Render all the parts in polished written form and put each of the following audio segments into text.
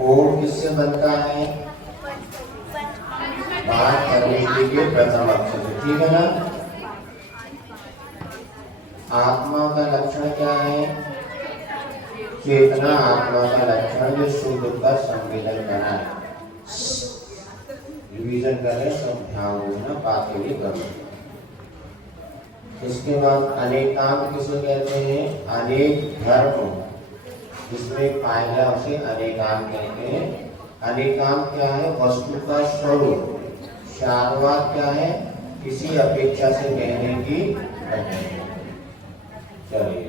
ओम किससे बनता है? बात करने के लिए प्रथम अक्षर से, ठीक है ना। आत्मा का लक्षण क्या है? चेतना आत्मा का लक्षण जो शुद्ध का संवेदन कराए। रिवीजन करें, सब ध्यान देना, बात के लिए करो। इसके बाद अनेकांत किसे कहते हैं? अनेक धर्म जिसमें पाए जाए उसे अनेकांत कहते हैं। अनेकांत क्या है? वस्तु का स्वरूप। सारवाद क्या है? किसी अपेक्षा से कहने की घटना। चलिए,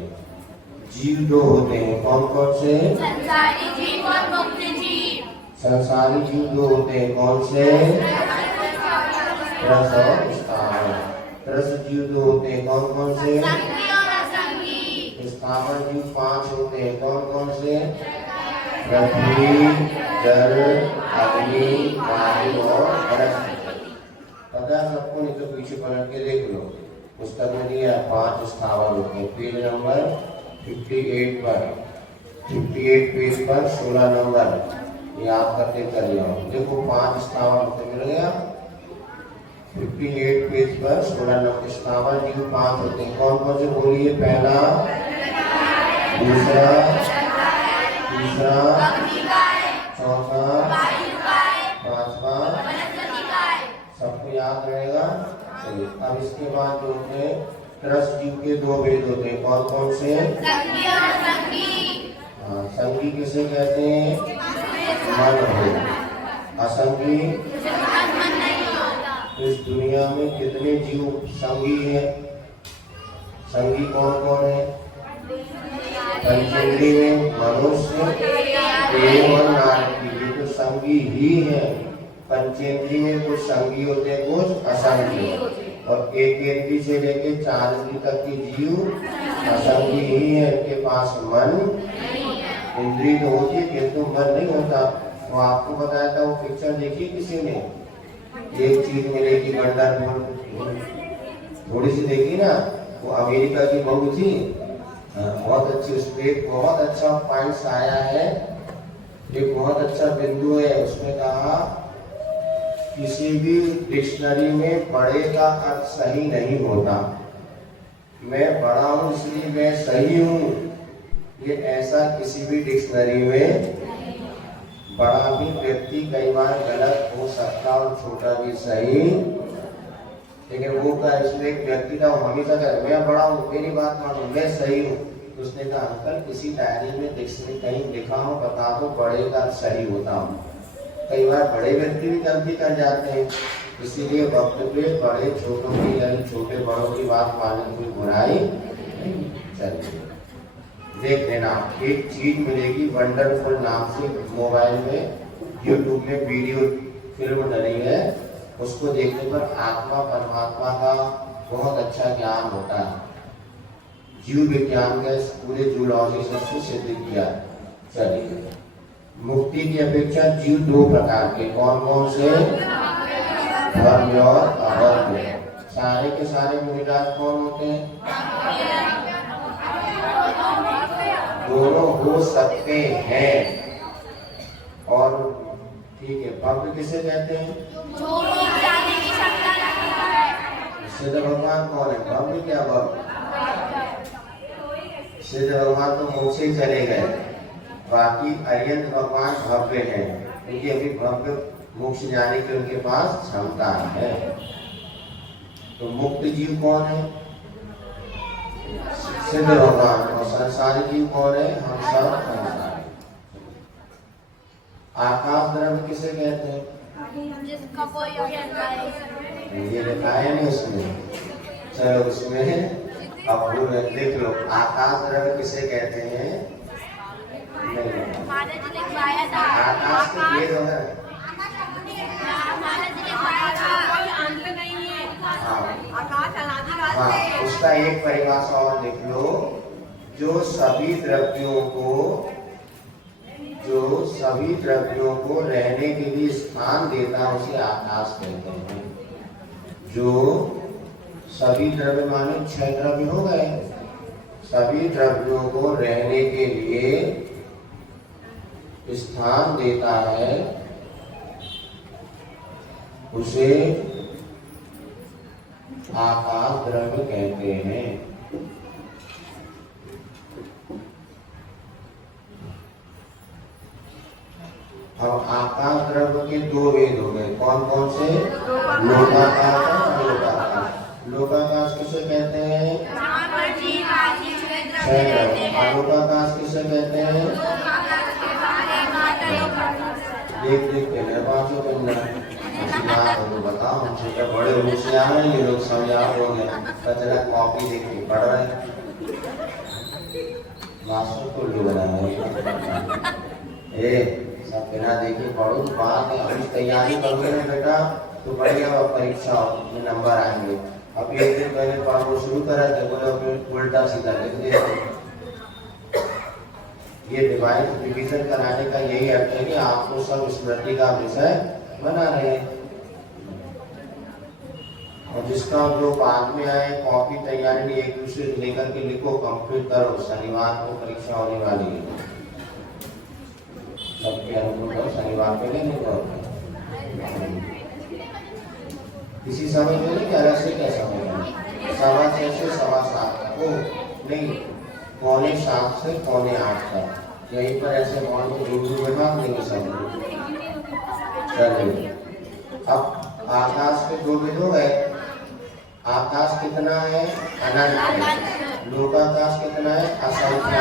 जीव दो होते हैं, कौन कौन से? संसारी जीव और मुक्त जीव। संसारी जीव दो होते हैं, कौन से? रस और स्थावर। रस जीव दो होते हैं, कौन कौन से? संगी और असंगी। स्थावर जीव 5 होते हैं, कौन कौन से? पृथ्वी, जल, अग्नि, वायु और बृहस्पति। पता है सबको? नहीं तो पीछे पलट के देख लो, पुस्तक में दिया 5 स्थावर होते हैं। पेज नंबर 58 पर, 58 पेज पर 16 नंबर याद करके कर लो। देखो 5 स्थावर होते, मिल गया। 58 पेज पर 16 नंबर स्थावर जीव 5 होते हैं, कौन कौन से? बोलिए। पहला, दूसरा, तीसरा, चौथा, पांचवा, सबको याद रहेगा। चलिए, अब इसके बाद जो है रस जीव के 2 भेद होते हैं, कौन कौन से? संगी और असंगी। हाँ, संगी किसे कहते हैं? मन हो। असंगी इस दुनिया में कितने जीव संगी है? संगी कौन कौन है? पंचेंद्रिय में मनुष्य, देव और नारकी, ये तो संगी ही है। पंचेंद्रिय में कुछ संगी होते हैं, कुछ असंगी। और एक इंद्रिय से लेके 4 इंद्रिय तक के जीव असंगी ही है। इनके पास मन, इंद्रिय तो होती है किंतु मन नहीं होता। वो आपको बताया था, वो पिक्चर देखी किसी ने? एक चीज मिलेगी वंडरफुल, थोड़ी सी देखी ना, वो अमेरिका की बहू थी, बहुत अच्छी। उसमें एक बहुत अच्छा पॉइंट्स आया है, एक बहुत अच्छा बिंदु है। उसमें कहा किसी भी डिक्शनरी में बड़े का अर्थ सही नहीं होता। मैं बड़ा हूं इसलिए मैं सही हूं, ये ऐसा किसी भी डिक्शनरी में बड़ा भी व्यक्ति कई बार गलत हो सकता और छोटा भी सही। लेकिन वो का इसमें एक व्यक्ति था, वो हमेशा कहे मैं बड़ा हूँ, मेरी बात मानो, मैं सही हूँ। तो उसने कहा अंकल किसी डायरी में डिक्शनरी कहीं लिखा हो, बता दो बड़े का सही होता हूँ। कई बार बड़े व्यक्ति भी गलती कर जाते हैं, इसीलिए वक्त पे बड़े छोटों की यानी छोटे बड़ों की बात मानने की बुराई नहीं। चलिए देख लेना, एक चीज मिलेगी वंडरफुल नाम से, मोबाइल में यूट्यूब में वीडियो फिल्म डली है, उसको देखने पर आत्मा परमात्मा का बहुत अच्छा ज्ञान होता है। जीव विज्ञान का पूरे जूलॉजी से सिद्ध किया। चलिए, मुक्ति की अपेक्षा जीव 2 प्रकार के, कौन कौन से? धर्म और अधर्म। सारे के सारे मुनिराज कौन होते हैं? दोनों हो सकते हैं। और ठीक है, भव्य किसे कहते हैं? सिद्ध भगवान कौन है? भव्य क्या भव्य? सिद्ध भगवान तो मुख से चले गए, बाकी अरियंत भगवान भव्य है, क्योंकि अभी भव्य मोक्ष जाने की उनके पास क्षमता है। तो मुक्त जीव कौन है? सिद्ध भगवान। और संसारी जीव कौन है? हम सब संसारी। आकाश द्रव्य किसे कहते हैं? जिसका कोई ये लिखा है नहीं उसमें, चलो उसमें अब देख लो, आकाश द्रव्य किसे कहते हैं? आकाश के भेद है। हाँ, उसका एक परिभाषा और लिख लो, जो सभी द्रव्यों को रहने के लिए स्थान देता है उसे आकाश कहते हैं। जो सभी द्रव्य माने 6 द्रव्य हो गए, सभी द्रव्यों को रहने के लिए स्थान देता है उसे आकाश द्रव्य कहते हैं। अब आकाश द्रव्य के दो भेद हो गए, कौन कौन से? लोकाकाश और अलोकाकाश। लोकाकाश किसे कहते हैं? अलोकाकाश किसे कहते हैं? देख देख के मेरे पाँचों के तो बताओ, हमसे क्या बड़े होशियार हैं ये लोग, समझाओ हो गया कचरा कॉपी देख के पढ़ रहे हैं, मास्टर को उल्लू बना रहे। सब बिना देखे पढ़ो तो बात है। अभी तैयारी करोगे ना बेटा तो बढ़िया परीक्षा में नंबर आएंगे। अब एक दिन पहले पढ़ो शुरू करा थे, बोले उल्टा सीधा लिख दे। ये रिवीजन कराने का यही अर्थ है कि आपको सब स्मृति का विषय बना रहे हैं। और जिसका जो बाद में आए कॉपी तैयारी एक दूसरे से लेकर के लिखो, कंप्लीट करो। शनिवार को परीक्षा होने वाली है, सबके अनुकूल करो। शनिवार को नहीं करो, किसी समय में नहीं, अलग से क्या समय में 6:15 से 7:15 को नहीं, 7:45 से 7:45 तक यहीं पर ऐसे मॉल को दूर में भाग देंगे सब लोग। चलिए, अब आकाश के दो भेद हो गए। आकाश कितना है? अनंत। लोकाकाश कितना है? असंख्य।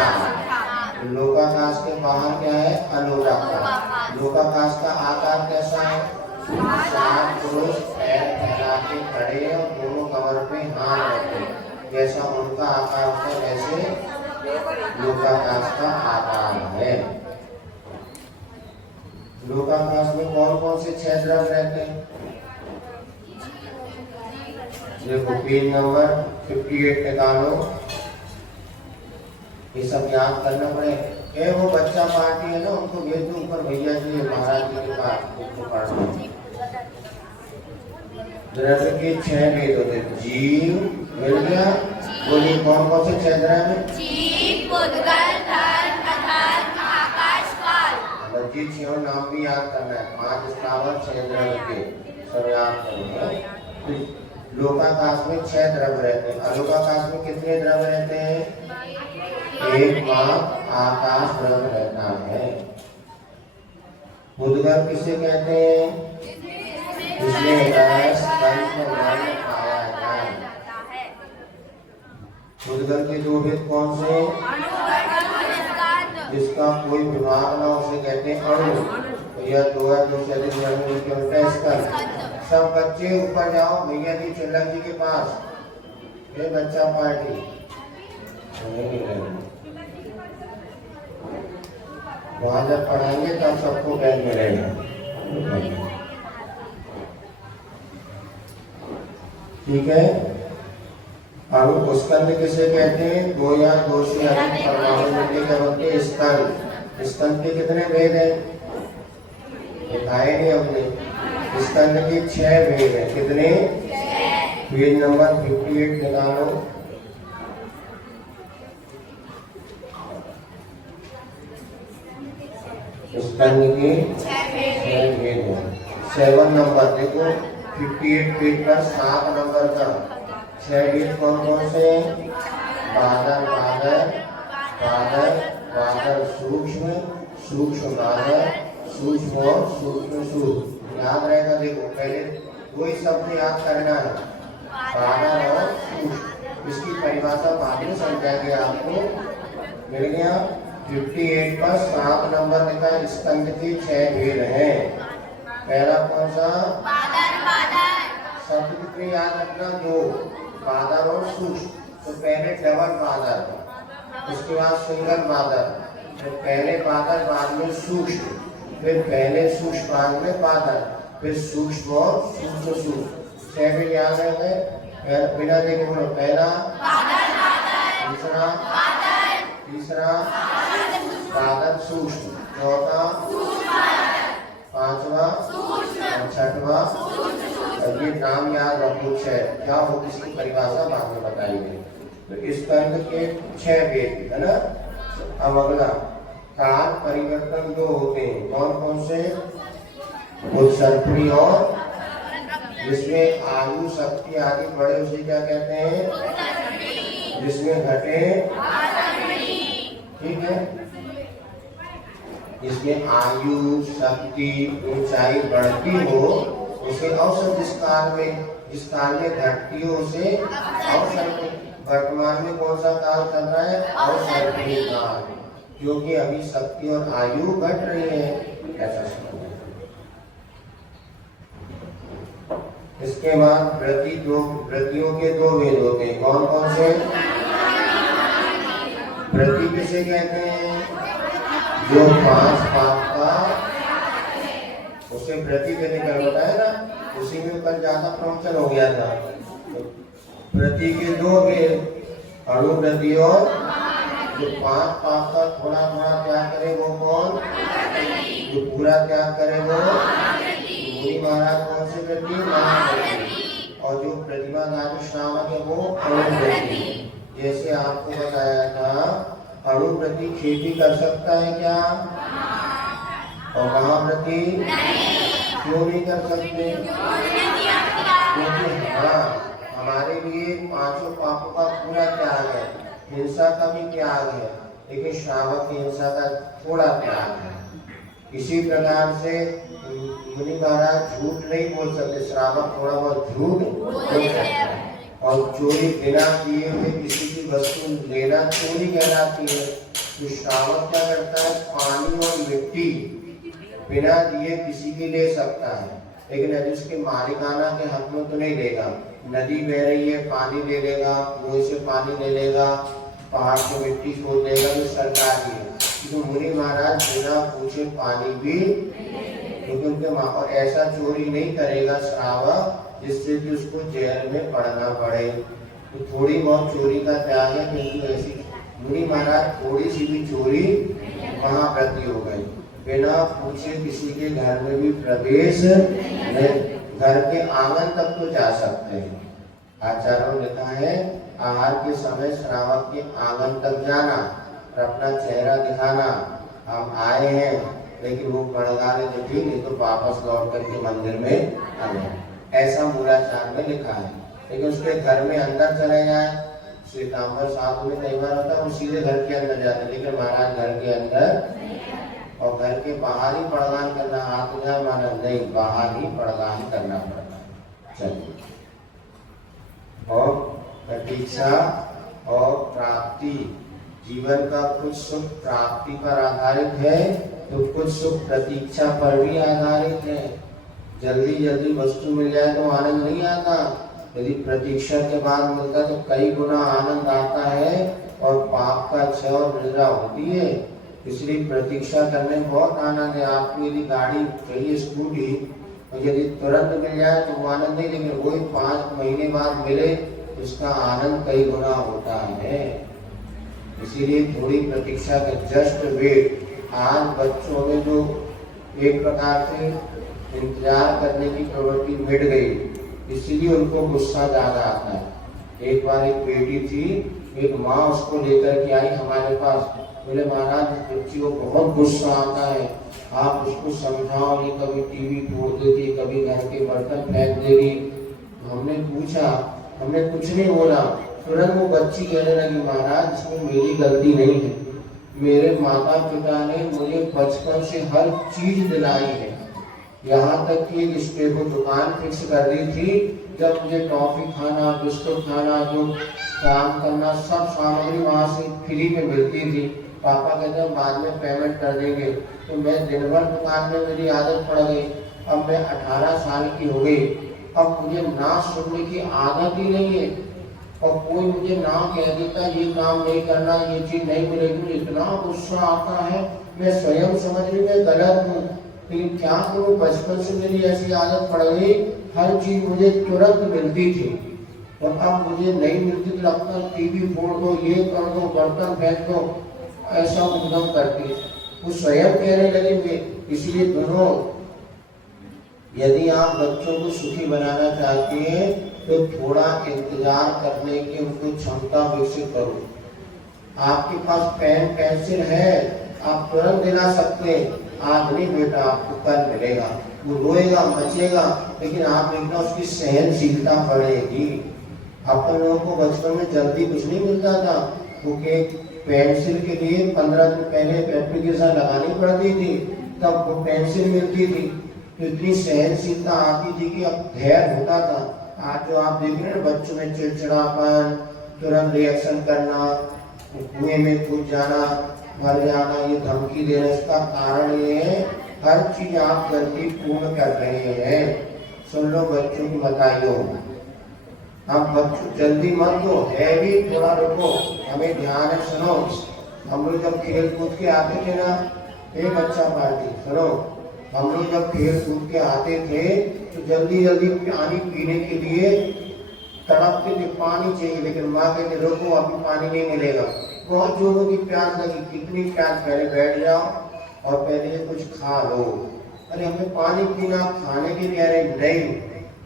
लोकाकाश के बाहर क्या है? अलोकाकाश। लोकाकाश का आकार कैसा है? 7 पुरुष पैर फैला के खड़े और दोनों कमर पे हाथ रखे, जैसा उनका आकार होता है वैसे लोकाकाश का आकार है। लोकाकाश में कौन कौन से 6 द्रव्य रहते हैं? देखो पेज नंबर 58 निकालो, ये सब याद करना पड़े। वो बच्चा पार्टी है ना, उनको भेज दो ऊपर भैया जी महाराज जी के पास, उनको पढ़ना। द्रव्य के 6 भेद होते। जीव मिल गया, बोलिए कौन कौन से 6 द्रव्य? जीव, उद्गल, धर्म, अधर्म, आकाश, काल। बच्चे 6 नाम भी याद करना है। 5 स्थावर 6 द्रव्य के सब याद करो। लोकाकाश में 6 द्रव्य रहते हैं। अलोकाकाश में कितने द्रव्य रहते हैं? एक मात्र आकाश द्रव्य रहता है। उद्गल किसे कहते हैं? जिसमें रस, गंध, वर्ण पाया जाए। उद्गल के दो भेद कौन से? जिसका कोई विभाग ना उसे कहते हैं अणु। यह 2 है, 2 से अधिक सब बच्चे ऊपर जाओ भैया जी चिल्लक जी के पास। ये बच्चा पार्टी वहां जब पढ़ाएंगे तब सबको बैग मिलेगा। ठीक है। अब स्कंद किसे कहते हैं? 2 या 2 से अधिक परमाणु मिलने के बनते स्कंद। स्कंद के कितने भेद हैं? दिखाए नहीं हमने। स्कंद के 6 भेद हैं। कितने? पेज नंबर 58 निकालो। स्कंद के 6 भेद हैं। 7 नंबर देखो 58 पेज पर 7 नंबर का 6 भेद कौन कौन से? बादल, बादल, बादल, बादल सूक्ष्म, सूक्ष्म बादल, सूक्ष्म और सूक्ष्म सूक्ष्म। याद रहेगा। देखो पहले कोई शब्द याद करना है, बादल और सूक्ष्म। इसकी परिभाषा बाद में समझाएंगे आपको। मिल गया। 58 पर 7 नंबर लिखा है। स्कंद के 6 भेद हैं। पहला कौन सा? बादल, बादल। शब्द कितने याद रखना? 2, बादल और सूक्ष्म। तो पहले डबल बादल, उसके बाद सिंगल बादल, फिर पहले बादल बाद में सूक्ष्म, फिर पहले सूक्ष्म बाद में बादल, फिर सूक्ष्म और सूक्ष्म सूक्ष्म। 6 भी याद है। बिना देखे बोलो। पहला बादल, बादल। दूसरा बादल, तीसरा बादल सूक्ष्म, चौथा पांचवा और छठवा। अब ये नाम याद रखो। 6 क्या हो इसकी परिभाषा बाद में बताएंगे। तो इस स्कंद के 6 भेद है ना। अब अगला काल परिवर्तन दो होते हैं, कौन कौन से? उत्सर्पणी और जिसमें आयु शक्ति आदि बढ़े उसे क्या कहते हैं? जिसमें घटे, ठीक है, जिसमें आयु शक्ति ऊंचाई बढ़ती हो उसे औसत, जिस काल में घटती हो उसे अवसर्पणी। वर्तमान में कौन सा काल चल रहा है? अवसर्पणी काल, क्योंकि अभी शक्ति और आयु घट रही है, ऐसा समझना। इसके बाद व्रतियों के दो वेद होते हैं, कौन कौन से? व्रति किसे कहते हैं? जो 5 पाप का, उसे व्रति देने का बताया ना, उसी में कल ज्यादा प्रवचन हो गया था। व्रति के दो वेद, अणुव्रति और जो 5 पाप का थोड़ा थोड़ा त्याग करे वो कौन? जो पूरा त्याग करे वो मुनि महाराज। कौन से व्रति? महाव्रति। और जो प्रतिमा दानी श्रावक है वो अणुव्रति। जैसे आपको बताया था, अणुव्रति खेती कर सकता है क्या? और महाव्रति क्यों नहीं कर सकते? क्योंकि हमारे लिए 5 पापों का पूरा त्याग है, हिंसा का भी त्याग है, लेकिन श्रावक की हिंसा का थोड़ा त्याग है। इसी प्रकार से मुनि महाराज झूठ नहीं बोल सकते, श्रावक थोड़ा बहुत झूठ बोल सकता है। और चोरी बिना किए हुए किसी की वस्तु लेना चोरी कहलाती है। तो श्रावक क्या करता है? पानी और मिट्टी बिना दिए किसी की ले सकता है, लेकिन यदि उसके मालिकाना के हक में तो नहीं लेगा। नदी बह रही है, पानी ले लेगा, कुएं से पानी ले लेगा, पहाड़ से मिट्टी छोड़ देगा, तो सरकारी है। तो मुनि महाराज बिना पूछे पानी भी, क्योंकि उनके माँ, और ऐसा चोरी नहीं करेगा श्रावक जिससे कि उसको जेल में पड़ना पड़े। तो थोड़ी बहुत चोरी का त्याग है, किंतु ऐसी मुनि महाराज थोड़ी सी भी चोरी महाव्रति हो गई। बिना पूछे किसी के घर में भी प्रवेश नहीं, घर के आंगन तक तो जा सकते हैं। आचार्यों ने लिखा है, आहार के समय श्रावक के आंगन तक जाना और अपना चेहरा दिखाना, हम आए हैं, लेकिन वो बड़गाने तो ठीक, नहीं तो वापस लौट करके मंदिर में आ गए, ऐसा मूलाचार में लिखा है। लेकिन उसके घर में अंदर चले जाए, श्वेतांबर साधु में कई बार होता है वो सीधे घर के अंदर जाते, लेकिन महाराज घर के अंदर और घर के बाहर ही पड़गान करना, हाथ जाए माना नहीं, बाहर ही पड़गान करना पड़ता है। चलिए, और प्रतीक्षा और प्राप्ति, जीवन का कुछ सुख प्राप्ति पर आधारित है, तो कुछ सुख प्रतीक्षा पर भी आधारित है। जल्दी जल्दी वस्तु मिल जाए तो आनंद नहीं आता, यदि प्रतीक्षा के बाद मिलता तो कई गुना आनंद आता है और पाप का क्षय और निद्रा होती है। इसलिए प्रतीक्षा करने में बहुत आनंद है। आपको यदि गाड़ी चाहिए, स्कूटी, और यदि तुरंत मिल जाए तो वो आनंद नहीं, लेकिन वही 5 महीने बाद मिले इसका आनंद कई गुना होता है। इसीलिए थोड़ी प्रतीक्षा का जस्ट वेट। आज बच्चों में जो एक प्रकार से इंतजार करने की प्रवृत्ति मिट गई, इसीलिए उनको गुस्सा ज्यादा आता है। एक बार एक बेटी थी, एक माँ उसको लेकर के आई हमारे पास, बोले महाराज बच्ची को बहुत गुस्सा आता है, आप उसको समझाओ, ये कभी टीवी फोड़ देती, कभी घर के बर्तन फेंक देगी। हमने पूछा, हमने कुछ नहीं बोला, तुरंत वो बच्ची कहने लगी महाराज इसमें मेरी गलती नहीं है, मेरे माता पिता ने मुझे बचपन से हर चीज दिलाई है, यहाँ तक कि एक स्टेबल दुकान फिक्स कर दी थी, जब मुझे टॉफी खाना, बिस्कुट खाना, जो काम करना, सब सामग्री वहाँ से फ्री में मिलती थी। पापा कहते हैं बाद में पेमेंट कर देंगे, तो मैं दिन भर दुकान में मेरी आदत पड़ गई। अब मैं 18 साल की हो गई, अब मुझे ना सुनने की आदत ही नहीं है, और कोई मुझे ना कह देता ये काम नहीं करना, ये चीज नहीं मिलेगी, इतना गुस्सा आता है। मैं स्वयं समझने में गलत हूँ, लेकिन क्या करूँ, बचपन से मेरी ऐसी आदत पड़ गई, हर चीज मुझे तुरंत मिलती थी, और अब मुझे नहीं मिलती तो लगता टीवी फोड़ दो, ये कर दो, बर्तन फेंक दो, ऐसा उद्यम करती। वो स्वयं कहने लगे। इसलिए दोनों, यदि आप बच्चों को सुखी बनाना चाहते हैं तो थोड़ा इंतजार करने की उनको क्षमता विकसित करो। आपके पास पेन पेंसिल है, आप तुरंत दिला सकते हैं, आज नहीं बेटा आपको कल मिलेगा। वो रोएगा मचेगा, लेकिन आप देखना उसकी सहनशीलता बढ़ेगी। अपन लोगों को बचपन में जल्दी कुछ नहीं मिलता था, वो के पेंसिल के लिए 15 दिन पहले एप्लीकेशन लगानी पड़ती थी, तब वो पेंसिल मिलती थी। तो इतनी सहनशीलता आती थी कि अब धैर्य होता था। आज जो आप देख रहे हैं बच्चों में चिड़चिड़ापन, तुरंत रिएक्शन करना, कुएं में कूद जाना, मर जाना, ये धमकी देना, इसका कारण ये है हर चीज आप गलती पूर्ण कर रहे हैं। सुन लो बच्चों की बताइयो, आप बच्चों जल्दी मत दो, है भी थोड़ा रुको, हमें ध्यान है। सुनो, हम लोग जब खेल कूद के आते थे ना, एक अच्छा पार्टी सुनो, हम लोग जब खेल कूद के आते थे तो जल्दी जल्दी पानी पीने के लिए तड़पते थे, पानी चाहिए, लेकिन माँ कहते रुको अभी पानी नहीं मिलेगा। बहुत जोरों की प्यास लगी, कितनी प्यास, पहले बैठ जाओ और पहले कुछ खा लो। अरे हमें पानी पीना, खाने के लिए, अरे नहीं,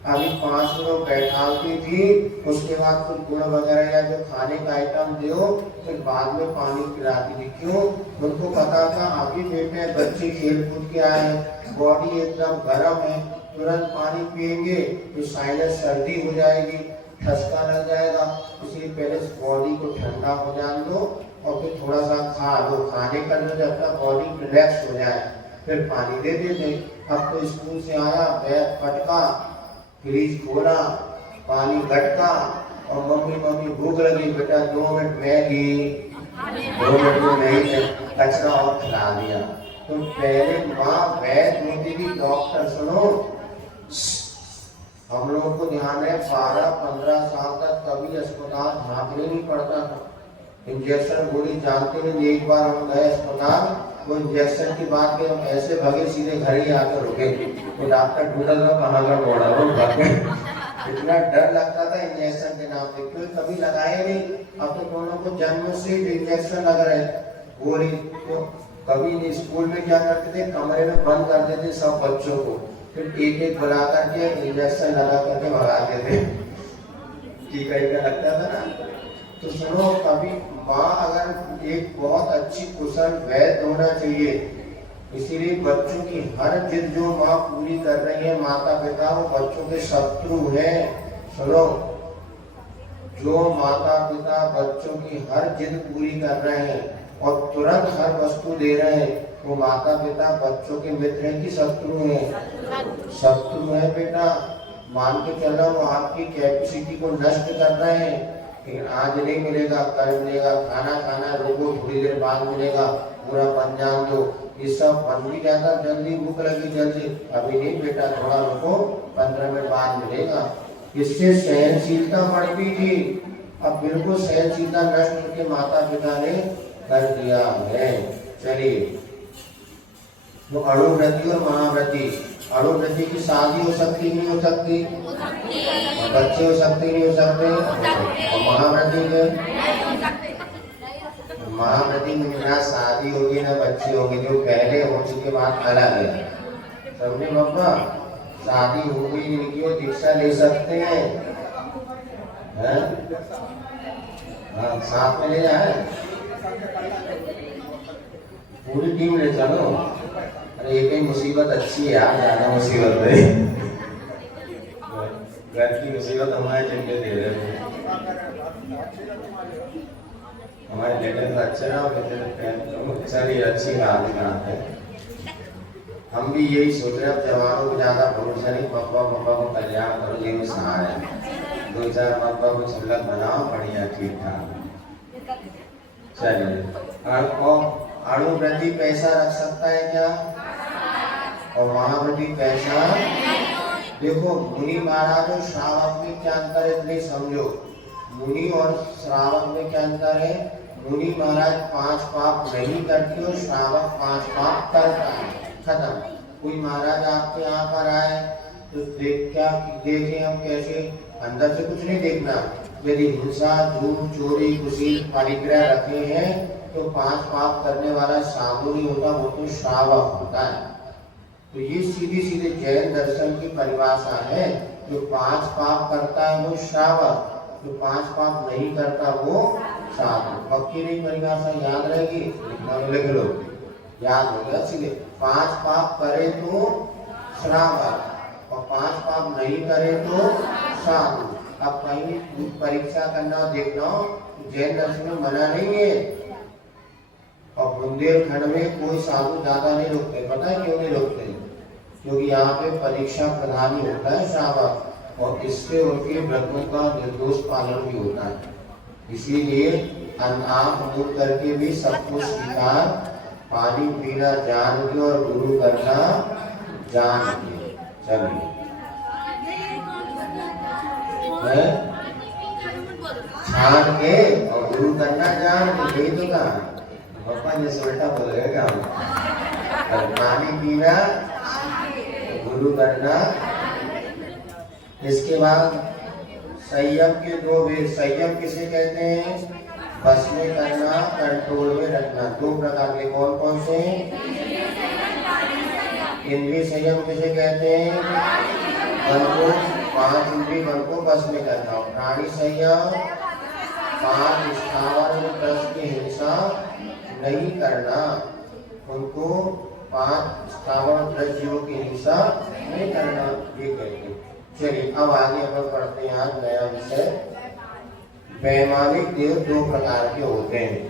अभी 5 मिनट बैठाती थी, उसके बाद कुछ गुड़ वगैरह या जो खाने का आइटम दो, फिर बाद में पानी पिलाती थी। क्यों? उनको पता था अभी बेटे बच्चे खेल कूद के आए हैं, बॉडी एकदम गर्म है, तुरंत पानी पिएंगे तो साइनस सर्दी हो जाएगी, ठसका लग जाएगा, इसलिए पहले बॉडी को ठंडा हो जाने दो और फिर थोड़ा सा खा लो, खाने का जो अपना बॉडी रिलैक्स हो जाए, फिर पानी दे देते। अब तो स्कूल से आया, बैग पटका, फ्रिज खोला, पानी गटका, और मम्मी भूख लगी, बेटा 2 मिनट मैगी, 2 मिनट में नहीं, कचरा और खिला दिया। तो पहले माँ वैद्य होती थी, डॉक्टर। सुनो, हम लोगों को ध्यान है 12-15 साल तक कभी अस्पताल भागने नहीं पड़ता था, इंजेक्शन गोली जानते नहीं। एक बार हम गए अस्पताल, वो इंजेक्शन की बात के हम ऐसे भगे, सीधे घर ही आकर रुके, तो डॉक्टर ढूंढा था कहाँ का बोला, वो भागे। इतना डर लगता था इंजेक्शन के नाम पे, क्यों कभी लगाए नहीं। अब तो दोनों को जन्म से इंजेक्शन लग रहे गोली, तो कभी नहीं। स्कूल में क्या करते थे, कमरे में बंद कर देते सब बच्चों को, फिर एक एक बुला करके इंजेक्शन लगा करके भगाते थे, टीका लगता था ना। तो सुनो, कभी माँ अगर एक बहुत अच्छी कुशल वैद्य होना चाहिए, इसीलिए बच्चों की हर जिद जो माँ पूरी कर रही है, माता पिता, वो बच्चों के शत्रु हैं। सुनो, जो माता पिता बच्चों की हर जिद पूरी कर रहे हैं और तुरंत हर वस्तु दे रहे हैं, वो माता पिता बच्चों के मित्र हैं कि शत्रु हैं? शत्रु है बेटा। मान के चलो, वो आपकी कैपेसिटी को नष्ट कर रहे हैं, लेकिन आज नहीं मिलेगा, कल मिलेगा, खाना रोको, थोड़ी देर बाद मिलेगा, पूरा बन जान दो, ये सब बन भी जाता, जल्दी भूख लगी जल्दी, अभी नहीं बेटा थोड़ा रुको, 15 मिनट बाद मिलेगा। इससे सहनशीलता बढ़ती थी, अब बिल्कुल सहनशीलता नष्ट करके माता पिता ने कर दिया है। चलिए, तो अणुव्रति और महाव्रति, अणुव्रति की शादी हो सकती नहीं हो सकती, बच्चे हो सकते नहीं हो सकते, और महाव्रति के महाव्रति में ना शादी होगी ना बच्चे होगी, जो पहले हो चुके बात अलग है, समझे बाबा। शादी हो गई इनकी, वो दीक्षा ले सकते हैं, हाँ साथ में ले जाए, पूरी टीम ले चलो। अरे एक ही मुसीबत अच्छी है यार, ज्यादा मुसीबत है, घर की मुसीबत हमारे जिम्मे दे रहे हैं, हमारे लेटर का अच्छा ना, चलिए अच्छी बात है। हम भी यही सोच रहे हैं, अब जवानों को ज्यादा भरोसा नहीं, पापा को कल्याण करो, ये में सहारा है, 2-4 पापा को छलक बनाओ, बढ़िया ठीक ठाक। चलिए, और अणुव्रति पैसा रख सकता है क्या? और महाव्रति पैसा? देखो, मुनि महाराज और श्रावक में क्या अंतर है, इतने समझो। मुनि और श्रावक में क्या अंतर है? मुनि महाराज 5 पाप नहीं करते और श्रावक 5 पाप करता है, खत्म। कोई महाराज आपके यहाँ पर आए तो देखे हम कैसे, अंदर से कुछ नहीं देखना, यदि हिंसा, झूठ, चोरी, कुशील, परिग्रह रखे हैं तो 5 पाप करने वाला साधु नहीं होता, वो तो श्रावक होता है। तो ये सीधे जैन दर्शन की परिभाषा है, जो 5 पाप करता है वो श्रावक, जो 5 पाप नहीं करता वो साधु। पक्की नहीं परिभाषा, याद रहेगी, लिख लो। याद हो गया। सीधे 5 पाप करे तो श्रावक, और 5 पाप नहीं करे तो साधु। अब कहीं परीक्षा करना देखना, जैन दर्शन में मना नहीं है, और बुंदेलखंड में कोई साधु ज्यादा नहीं रुकते। पता है क्यों नहीं रुकते? क्योंकि यहाँ पे परीक्षा प्रधान ही होता है श्रावक, और इससे उनके व्रतों का निर्दोष पालन भी होता है। इसीलिए आंख मूंद करके भी सब कुछ स्वीकार, पानी पीना जान के और गुरु करना जान के। चलिए छान के और गुरु करना जान के, यही तो कहा पापा जैसे उल्टा बोलेगा क्या? पानी पीना गुरु करना। इसके बाद संयम के 2 भेद। संयम किसे कहते हैं? बस में करना, कंट्रोल में रखना। 2 प्रकार के कौन कौन से? इंद्रिय संयम किसे कहते हैं? मन को, 5 इंद्रिय मन को बस में करना। प्राणी संयम, 5 स्थावर दस की हिंसा नहीं करना, उनको 5 स्थावर 10 जीवों की हिंसा नहीं करना, ये कहते हैं। चलिए अब आगे अपन पढ़ते हैं आज नया विषय। वैमानिक देव 2 प्रकार के होते हैं।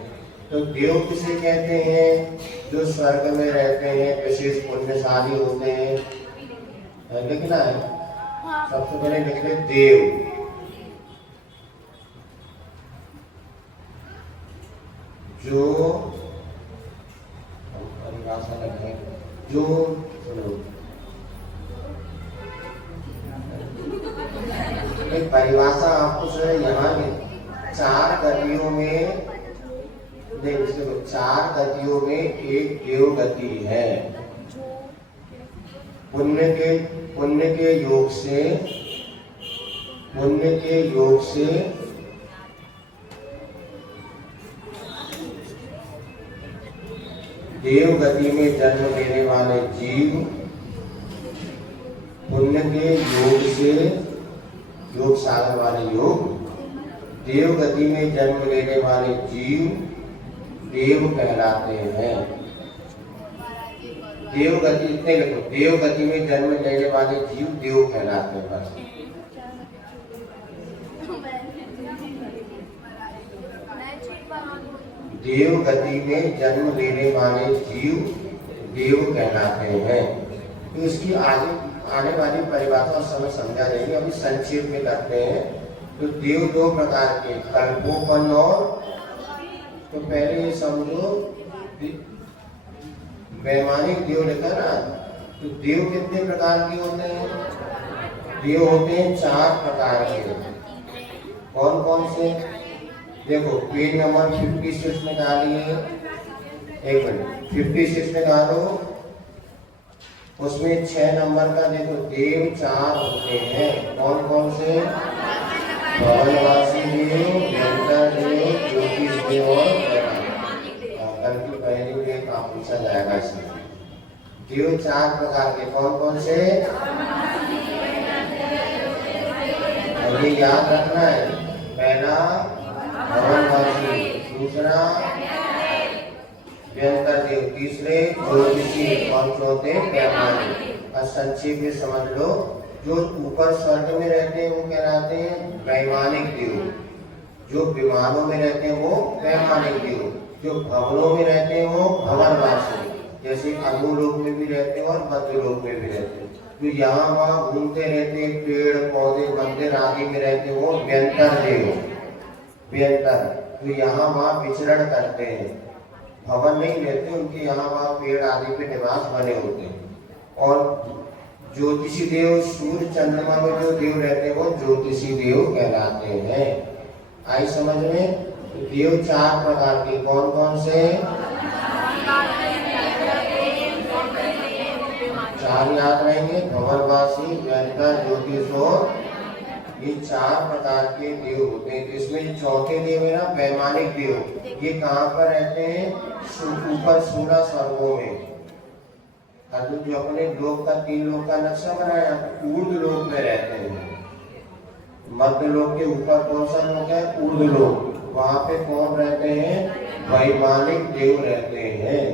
तो देव किसे कहते हैं? जो स्वर्ग में रहते हैं, विशेष पुण्यशाली होते हैं। लिखना है, सबसे पहले लिख ले देव। जो परिभाषा लिखें, जो एक परिभाषा आपको सुने यहाँ में 4 गतियों में, देखो 4 गतियों में एक देव गति है। पुण्य के योग से देव गति में जन्म लेने वाले जीव, पुण्य के योग से, योग साधन वाले योग, देव गति में जन्म लेने वाले जीव देव कहलाते हैं। देव गति, इतने लिखो, देव गति में जन्म लेने वाले जीव देव कहलाते हैं। बस देव गति में जन्म लेने वाले जीव देव कहलाते हैं। तो इसकी आने वाली परिभाषा और समझ समझा जाएगी। अभी संक्षेप में करते हैं। तो देव 2 प्रकार के, कल्पोपन और, तो पहले ये समझो वैमानिक देव लिखा ना, तो देव कितने प्रकार के होते हैं? देव होते हैं 4 प्रकार के। कौन कौन से? देखो पेज नंबर 56 निकालिए, 1 मिनट 56 निकालो, उसमें 6 नंबर का देखो देव 4 होते हैं। कौन कौन से? भवनवासी देव, व्यंतर देव, ज्योतिष देव और कल की पहली में काम पूछा जाएगा इसमें। देव 4 प्रकार के कौन कौन से? ये याद रखना है। पहला भवनवासी, दूसरा व्यंतर देव, तीसरे ज्योतिषी और चौथे वैमानिक। और संक्षेप में समझ लो, जो ऊपर स्वर्ग में रहते हैं वो कहलाते हैं वैमानिक देव, जो विमानों में रहते हैं वो वैमानिक देव, जो भवनों में रहते हैं वो भवनवासी, जैसे अधोलोक में भी रहते हैं और मध्यलोक में भी रहते हैं। तो यहाँ वहाँ घूमते रहते हैं, पेड़ पौधे मंदिर आदि में रहते हैं वो व्यंतर देव, व्यंतर। तो यहाँ वहाँ विचरण करते हैं, भवन नहीं रहते उनके, यहाँ वहाँ पेड़ आदि पे निवास बने होते हैं। और ज्योतिषी देव, सूर्य चंद्रमा में जो देव रहते हैं वो ज्योतिषी देव कहलाते हैं। आई समझ में? देव 4 प्रकार के कौन कौन से? 4 याद रहेंगे, भवनवासी, व्यंतर, ज्योतिष और ये 4 प्रकार के देव होते हैं। तो इसमें चौथे देव है ना वैमानिक देव, ये कहाँ पर रहते हैं? ऊपर 16 स्वर्गों में। अर्जुन जो अपने लोक का 3 लोक का नक्शा बनाया, ऊर्ध्व लोक में रहते हैं। मध्य लोक के ऊपर कौन सा लोक है? ऊर्ध्व लोक। वहाँ पे कौन रहते हैं? वैमानिक देव रहते हैं।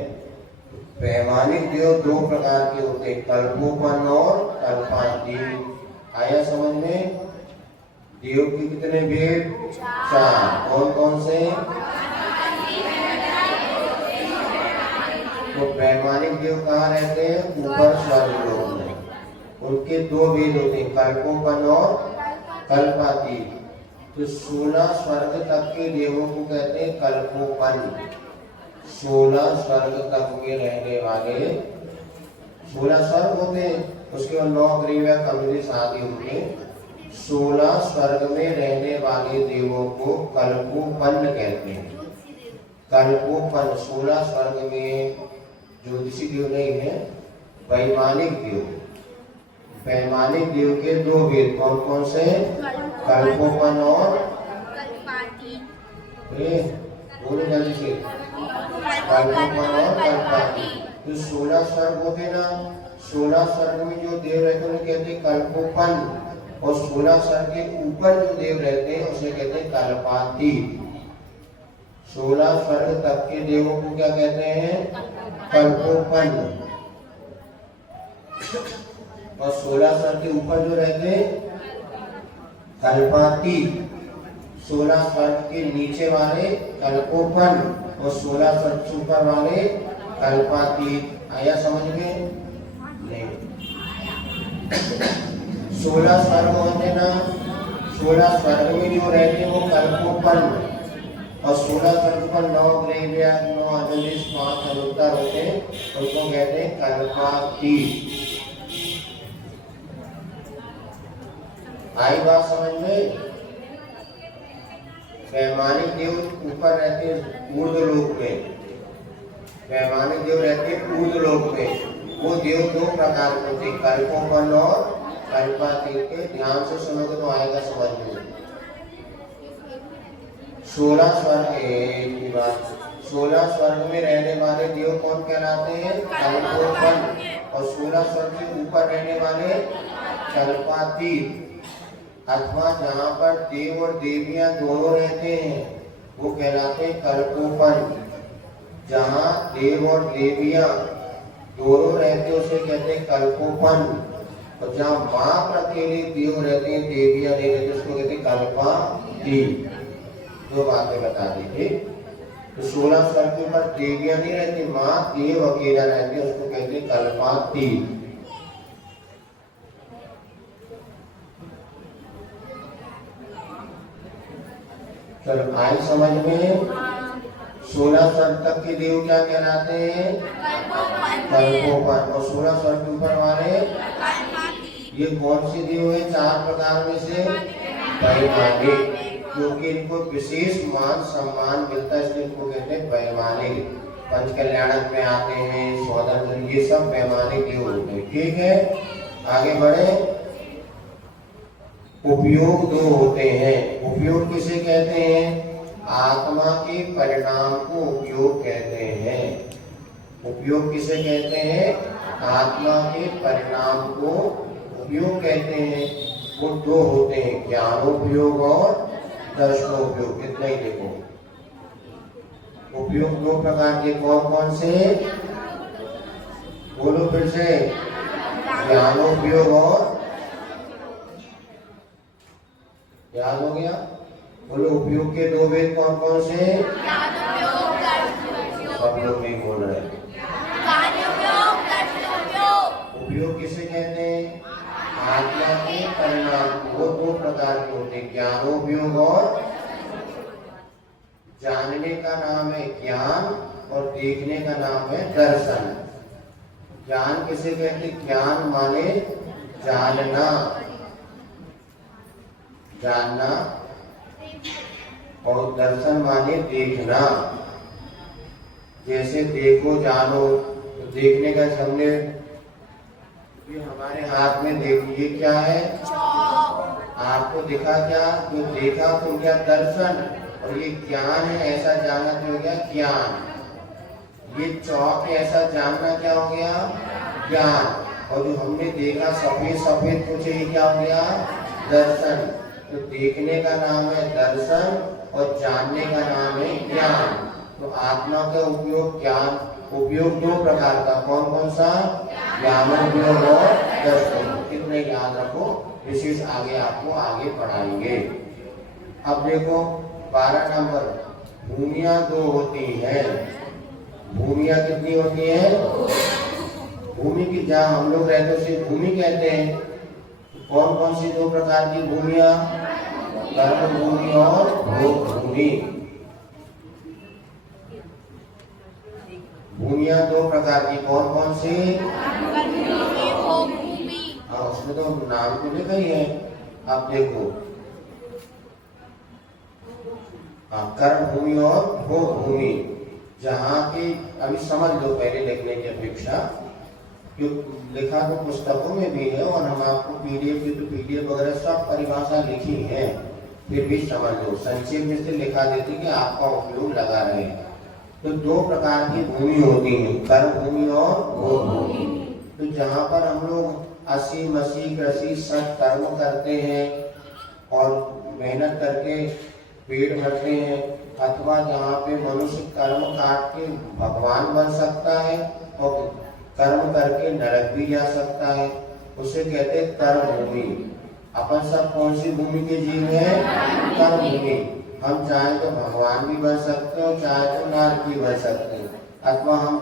वैमानिक देव दो प्रकार के होते हैं, कल्पोपन और कल्पातीत। आया समझ में? देव के कितने भेद? चार। कौन कौन से? तो वैमानिक देव कहाँ रहते हैं? ऊपर स्वर्ग लोक में। उनके दो भेद होते हैं, कल्पोपन और कल्पातीत। तो 16 स्वर्ग तक के देवों को कहते हैं कल्पोपन। 16 स्वर्ग तक में रहने वाले 16 स्वर्ग होते हैं, उसके बाद 9 ग्रीव या कमलेश आदि होते हैं। 16 स्वर्ग में रहने वाले देवों को कल्पोपन कहते हैं। कल्पोपन 16 स्वर्ग में ज्योतिषी देव नहीं है, वैमानिक देव। वैमानिक देव के दो भेद कौन कौन से? कल्पोपन और बोलो जल्दी से। कल्पोपन और कल्पातीत। तो 16 स्वर्ग होते ना, 16 स्वर्ग में जो देव रहते हैं उन्हें कहते हैं कल्पोपन, और 16 स्वर्ग के ऊपर जो देव रहते हैं उसे कहते हैं कल्पातीत। 16 स्वर्ग तक के देवों को क्या कहते हैं? कल्पोपन। और 16 स्वर्ग के ऊपर जो रहते हैं कल्पातीत। 16 स्वर्ग के नीचे वाले कल्पोपन और 16 स्वर्ग के ऊपर वाले कल्पातीत। आया समझ में? नहीं। 16 स्वर्ग होते ना, 16 स्वर्ग में जो रहते हैं वो कल्पोपन, और 16 स्वर्ग पर 9 ग्रह या 9 अजलिस 5 अनुत्तर होते हैं, उनको कहते हैं कल्पातीत। आई बात समझ में? वैमानिक देव ऊपर रहते हैं ऊर्ध्व लोक में। वैमानिक देव रहते हैं ऊर्ध्व लोक में। वो देव दो प्रकार के होते हैं, कल्पोपन और कल्पातीत के। ध्यान से सुनोगे तो आएगा समझ में। 16 स्वर्ग की बात, 16 स्वर्ग में रहने वाले देव कौन कहलाते हैं? कल्पोपन। और 16 स्वर्ग के ऊपर रहने वाले कल्पातीत, अथवा जहाँ पर देव और देवियां दोनों रहते हैं वो कहलाते हैं कल्पोपन। जहाँ देव और देवियां दोनों रहते हैं उसे कहते हैं कल्पोपन। और जहाँ माँ पर अकेले देव रहते हैं, देवियां नहीं रहती, उसको कहते हैं कल्पातीत। दो बातें बता दी थी। तो 16 स्वर्ग के ऊपर देवियां नहीं रहती, माँ देव अकेला रहते हैं, उसको कहते हैं कल्पातीत। चलो आई समझ में? 16 स्वर्ग तक के देव क्या कहलाते हैं? कल्पोपन। और 16 स्वर्ग के ऊपर वाले ये कौन से देव है? 4 प्रकार में से वैमानिक, क्योंकि इनको विशेष मान सम्मान मिलता है इसलिए इनको कहते हैं वैमानिक। पंच कल्याणक में आते हैं, सौदन, ये सब वैमानिक देव होते हैं। ठीक है, आगे बढ़े। उपयोग दो होते हैं। उपयोग किसे कहते हैं? आत्मा के परिणाम को उपयोग कहते हैं। उपयोग किसे कहते हैं? आत्मा के परिणाम को उपयोग कहते हैं। वो दो होते हैं, ज्ञानोपयोग और दर्शनोपयोग। इतना ही देखो। उपयोग दो प्रकार के कौन कौन से? बोलो फिर से। ज्ञानोपयोग और, याद हो गया? बोलो उपयोग के दो भेद कौन कौन से? सब लोग नहीं बोल रहे। उपयोग किसे कहते हैं? आत्मा के परिणाम। वो दो प्रकार के होते हैं, ज्ञानोपयोग और, जानने का नाम है ज्ञान और देखने का नाम है दर्शन। ज्ञान किसे कहते हैं? ज्ञान माने जानना, जानना, और दर्शन माने देखना। जैसे देखो जानो, तो देखने का हमने ये हमारे हाथ में देखिए क्या है? आपको दिखा क्या? जो देखा तो क्या? दर्शन। और ये ज्ञान है, ऐसा जाना तो हो गया ज्ञान। ये चौक ऐसा जानना क्या हो गया? ज्ञान। और जो हमने देखा सफेद सफेद कुछ, ये क्या हो गया? दर्शन। तो देखने का नाम है दर्शन और जानने का नाम है ज्ञान। तो आत्मा का उपयोग ज्ञान, उपयोग दो प्रकार का, कौन कौन सा? ज्ञानोपयोग और दर्शनोपयोग। कितने याद रखो, विशेष आगे आपको आगे पढ़ाएंगे। अब देखो 12 नंबर, भूमियां दो होती है। भूमियां कितनी होती है? भूमि की, जहाँ हम लोग रहते उसे भूमि कहते हैं। कौन कौन सी दो प्रकार की भूमियां? कर्म भूमि और भोग भूमि। भूमियां दो प्रकार की, कौन कौन सी? हाँ, उसमें तो नाम तो लिखा ही है। आप देखो, कर्म भूमि और भोग भूमि, जहाँ की अभी समझ लो पहले लिखने की अपेक्षा, लिखा तो पुस्तकों में भी है और हम आपको पीडीएफ की तो पीडीएफ वगैरह सब परिभाषा लिखी है, फिर भी समझ लो, संक्षेप में से लिखा देती कि आपका उपयोग लगा रहे। तो दो प्रकार की भूमि होती है, कर्म भूमि और भोग भूमि। तो जहाँ पर हम लोग असी मसी कृषि सत कर्म करते हैं और मेहनत करके पेट भरते हैं, अथवा जहाँ पे मनुष्य कर्म काट के भगवान बन सकता है और कर्म करके नरक भी जा सकता है, उसे कहते हैं कर्म भूमि। अपन सब कौन सी भूमि के जीव हैं? कर्म भूमि। हम चाहे तो भगवान भी बन सकते हैं, चाहे तो नरक भी बन सकते हैं। अथवा हम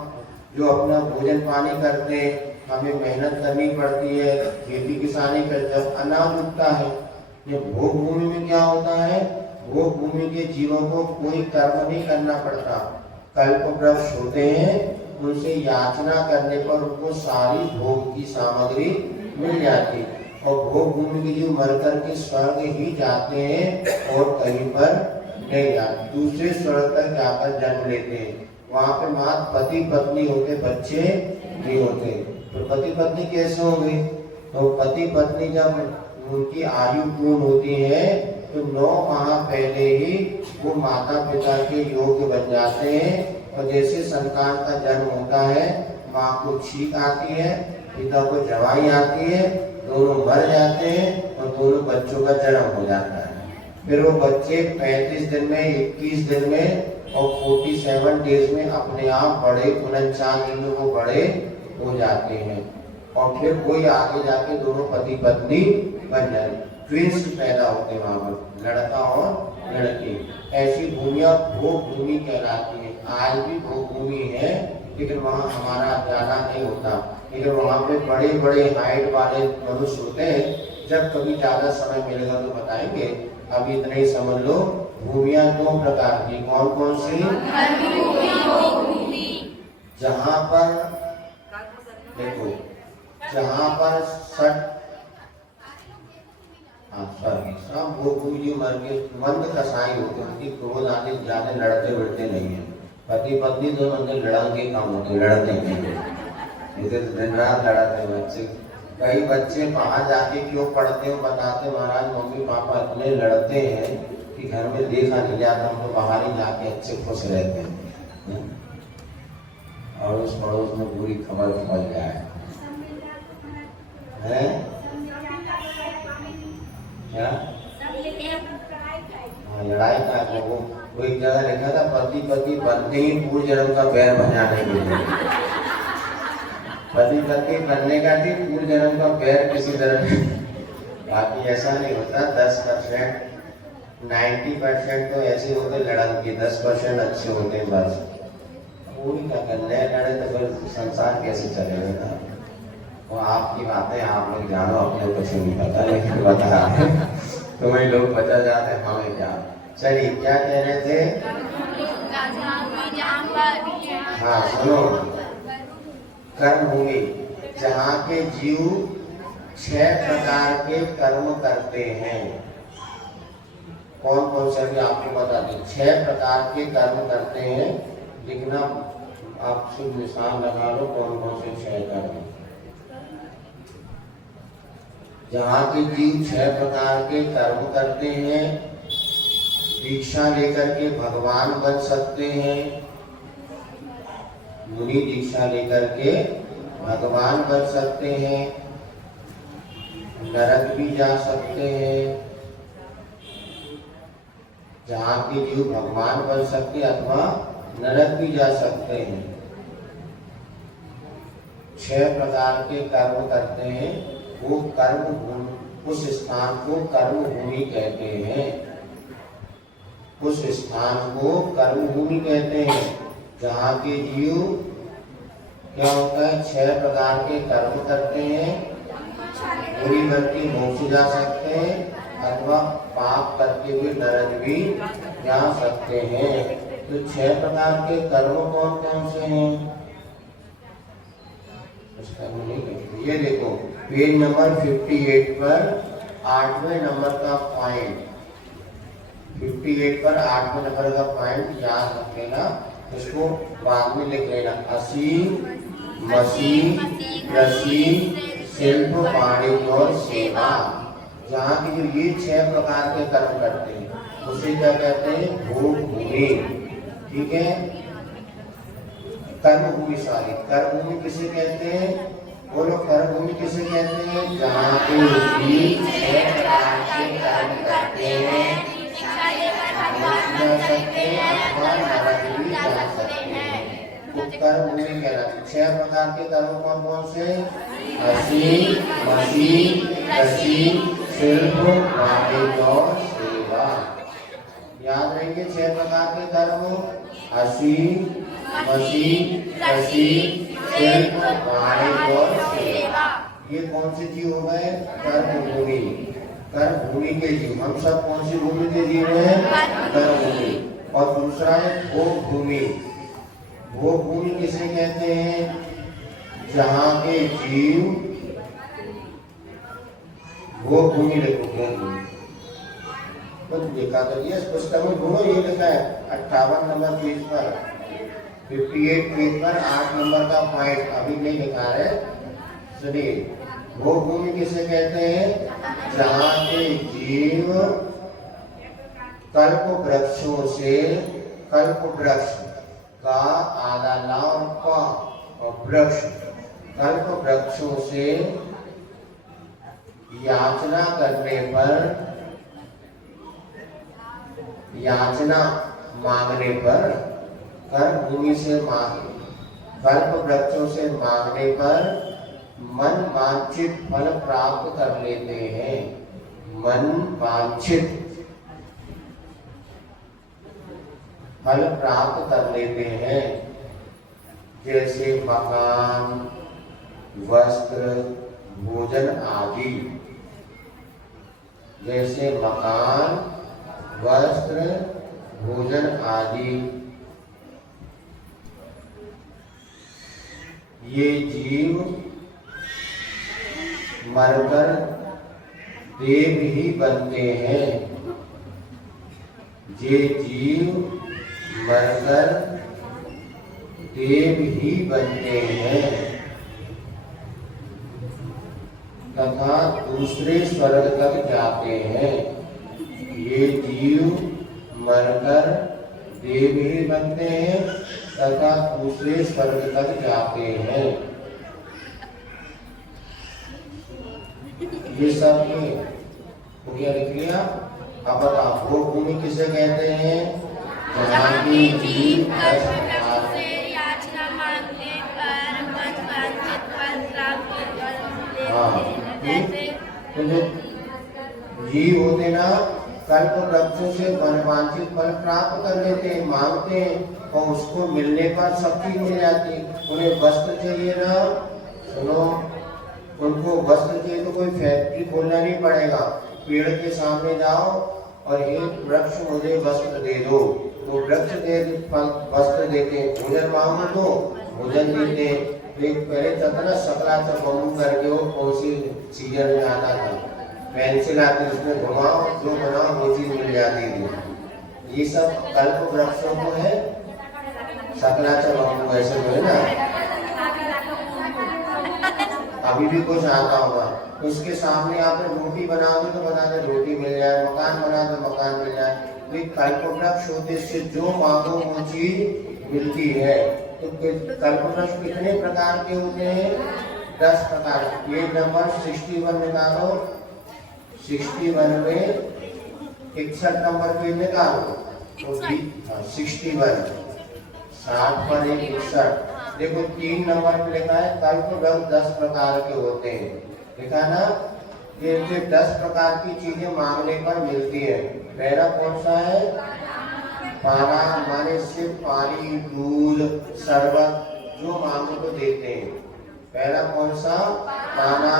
जो अपना भोजन पानी करते हैं, हमें मेहनत करनी पड़ती है, खेती किसानी कर, जब अनाज उगता है। ये भोग भूमि में क्या होता है? भोग भूमि के जीवों को कोई कर्म नहीं करना पड़ता, कल्पवृक्ष होते हैं, उनसे याचना करने पर उनको सारी भोग की सामग्री मिल जाती। और भोग भूमि के जीव मर कर के स्वर्ग ही जाते हैं और कहीं पर नहीं जाते, दूसरे स्वर्ग तक जाकर जन्म लेते हैं। वहाँ पे मात्र पति पत्नी होते, बच्चे नहीं होते। तो पति पत्नी कैसे होंगे? तो पति पत्नी जब उनकी आयु पूर्ण होती है तो 9 माह पहले ही वो माता पिता के योग्य बन जाते हैं। और जैसे संतान का जन्म होता है, माँ को छींक आती है, पिता को जवाई आती है, दोनों मर जाते हैं और दोनों बच्चों का जन्म हो जाता है। फिर वो बच्चे 35 दिन में, 21 दिन में और 47 डेज में अपने आप बड़े, 49 दिन में वो बड़े हो जाते हैं। और फिर कोई आगे जाके दोनों पति पत्नी बन जाए, ट्विंस पैदा होते हैं वहां पर, लड़का और लड़की। ऐसी भूमियां भोग भूमि कहलाती है। आज भी भोग भूमि है, लेकिन वहाँ हमारा जाना नहीं होता। लेकिन वहाँ पे बड़े बड़े हाइट वाले मनुष्य होते हैं। जब कभी ज्यादा समय मिलेगा तो बताएंगे, अभी इतना ही समझ लो। भूमियां दो प्रकार की, कौन कौन सी? जहाँ पर देखो, जहाँ पर सब भोग भूमि जो मर के मंद कसाई होते हैं, उनकी क्रोध आदि ज्यादा लड़ते बढ़ते नहीं है। पति पत्नी दोनों अंदर लड़ांगे काम होते, लड़ते नहीं, इधर दिन रात लड़ाते हैं बच्चे। कई बच्चे बाहर जाके क्यों पढ़ते हैं बताते, महाराज मम्मी पापा इतने लड़ते हैं कि घर में देखा नहीं जाता, हम तो बाहर ही जाके अच्छे खुश रहते हैं। और उस पड़ोस में पूरी खबर फैल जाए है क्या? लड़ाई का वो एक जगह लिखा था, पति पति बनते ही पूर्व जन्म का पैर बजाने के लिए। पति पत्नी बनने का थी, पूर्व जन्म का पैर किसी तरह। बाकी ऐसा नहीं होता। 10%, 90% तो ऐसे होते लड़न के, 10% अच्छे होते हैं बस। वो भी क्या करना है, लड़े तो फिर संसार कैसे चलेगा ना। वो आपकी बातें आप लोग जानो, अपने कुछ नहीं पता, लेकिन बता रहे तो वही लोग बचा जाते हैं, हमें क्या। चलिए क्या कह रहे थे? हाँ सुनो, कर्म भूमि, जहाँ के जीव 6 प्रकार के कर्म करते हैं। कौन कौन से भी आपको बता दें। 6 प्रकार के कर्म करते हैं, लिखना आप शुभ निशान लगा लो, कौन कौन से 6 कर्म। जहाँ के जीव 6 प्रकार के कर्म करते हैं, दीक्षा लेकर के भगवान बन सकते हैं, मुनि दीक्षा लेकर के भगवान बन सकते हैं, नरक भी जा सकते हैं। जहाँ के जीव भगवान बन सकते अथवा नरक भी जा सकते हैं। 6 प्रकार के कर्म करते हैं, वो कर्म भूमि, उस स्थान को कर्म भूमि कहते हैं। उस स्थान को कर्म भूमि कहते हैं जहाँ के जीव क्या होता है, 6 प्रकार के कर्म करते हैं, पूरी गलती मोक्ष जा सकते हैं अथवा पाप करते हुए नरक भी जा सकते हैं। तो 6 प्रकार के कर्म कौन कौन से हैं? ये देखो पेज नंबर 58 पर 8वें नंबर का पॉइंट, 58 पर 8वें नंबर का पॉइंट याद रख लेना, इसको बाद में लिख लेना। असीम, मसीह, रसी, शिल्प, वाणिज्य और सेवा। जहाँ की जो ये 6 प्रकार के कर्म करते हैं उसे क्या कहते हैं? भोग भूमि। ठीक है, कर्म भूमि सारी। कर्म भूमि किसे कहते हैं? बोलो, कर्म भूमि किसे कहते हैं? जहाँ के जीव 6 प्रकार के कर्म करते हैं, जा सकते हैं अथवा नरक भी जा सकते हैं। कर्म भूमि कहलाती है। 6 प्रकार के कर्म कौन कौन से? असीम, मसीह, रसी, शिल्प, वाणिज्य और सेवा। याद रहेंगे 6 प्रकार के कर्म? असीम, मसीह, रसी, शिल्प, वाणिज्य और सेवा। ये कौन से जीव हो गए? कर्म भूमि। कर्म भूमि के जीव। हम सब कौन सी भूमि के जीव हैं? कर्म भूमि। और दूसरा है भोग भूमि। भोग भूमि किसे कहते हैं? जहाँ के जीव, भोग भूमि देखो, भोग भूमि तो देखा तो ये पुस्तक में घूमो, ये लिखा है 58 नंबर पेज पर, 58 पेज पर 8 नंबर का पॉइंट अभी नहीं लिखा है। सुनिए, भोग भूमि किसे कहते हैं? जहाँ के जीव कल्प वृक्षों से, कल्प वृक्ष का आधा नाम का वृक्ष, कल्प वृक्षों से याचना करने पर, याचना मांगने पर, कर्म भूमि से मांग, कल्प वृक्षों से मांगने पर मन वांछित फल प्राप्त कर लेते हैं। मन वांछित फल प्राप्त कर लेते हैं, जैसे मकान, वस्त्र, भोजन आदि। जैसे मकान, वस्त्र, भोजन आदि। ये जीव मरकर देव ही बनते हैं। ये जीव मरकर देव ही बनते हैं तथा दूसरे स्वर्ग तक जाते हैं। ये जीव मरकर देव ही बनते हैं तथा दूसरे स्वर्ग तक जाते हैं। ये सब हो गया, लिख लिया। अब बताओ भोग भूमि किसे कहते हैं? जहाँ की जीव से याचना मांगने पर मन वांछित फल प्राप्त कर लेते हैं। तो जो जीव होते ना, कल्प वृक्षों से मनवांछित फल प्राप्त कर लेते हैं, मांगते हैं और उसको मिलने पर सब चीज मिल जाती है। उन्हें वस्त्र चाहिए ना, सुनो, उनको वस्त्र चाहिए तो कोई फैक्ट्री खोलना नहीं पड़ेगा। पेड़ के सामने जाओ और एक वृक्ष मुझे वस्त्र दे दो, तो वृक्ष दे वस्त्र देते हैं। भोजन मांगो तो भोजन देते हैं। एक पहले चतना सकला चबू करके वो कौन सी सीजन में आता था, पेंसिल आती, उसमें घुमाओ, जो बनाओ वो चीज मिल जाती थी। ये सब कल्प वृक्षों को है, सकला चबू ऐसे जो है ना, अभी भी कुछ आता होगा। उसके सामने आपने रोटी बना दो तो बना दे रोटी मिल जाए, मकान बना दो मकान मिल जाए। कल्प वृक्ष होते से जो मांगो वो चीज मिलती है। तो कल्प वृक्ष कितने प्रकार के होते हैं? 10 प्रकार। ये नंबर 61 निकालो, 61 में 61 नंबर पे निकालो तो 61, 60 पर 61, देखो 3 नंबर पे लिखा है कल्प वृक्ष 10 प्रकार के होते हैं, लिखा ना, ये 10 प्रकार की चीजें मांगने पर मिलती है। पहला कौन सा है? पाना, माने से पानी, दूध, शरबत जो मांगो तो देते हैं। पहला कौन सा? पाना,